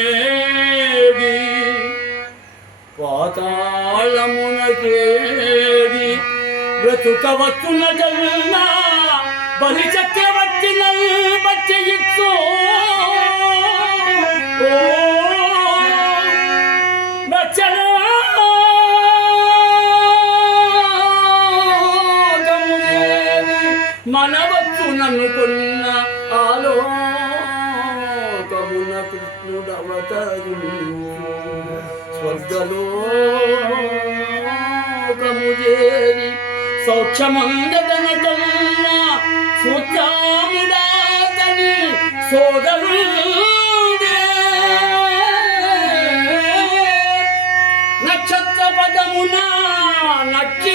పాతాళమునకేది? పాతాళమునకేది? బ్రతుకవచ్చునటల్లా బలి చక్రవర్తి బచ్చయిచ్చు మనవచ్చు నన్ను ఆలోకమున కృష్ణుడు అవతరించు స్వర్గలోకము చేరి సౌఖ్యమందదనటన్న సూత్రాముడాతని సోదరుడే. నక్షత్ర పదమున నచ్చి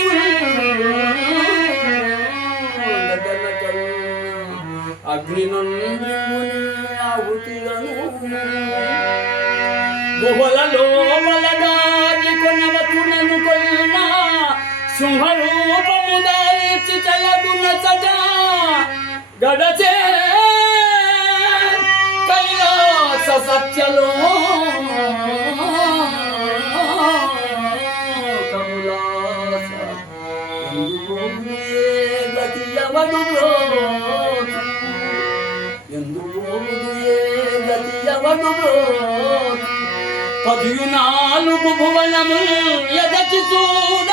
అగ్ని కొన్న సింహరూపము దాల్చి చలగున గడచే కైలాస సత్యలో కమలాస ఎందుకు గతి ఎవడు బ్రోచు? పదియు నాలుగు భువనము ఎదటి చూడా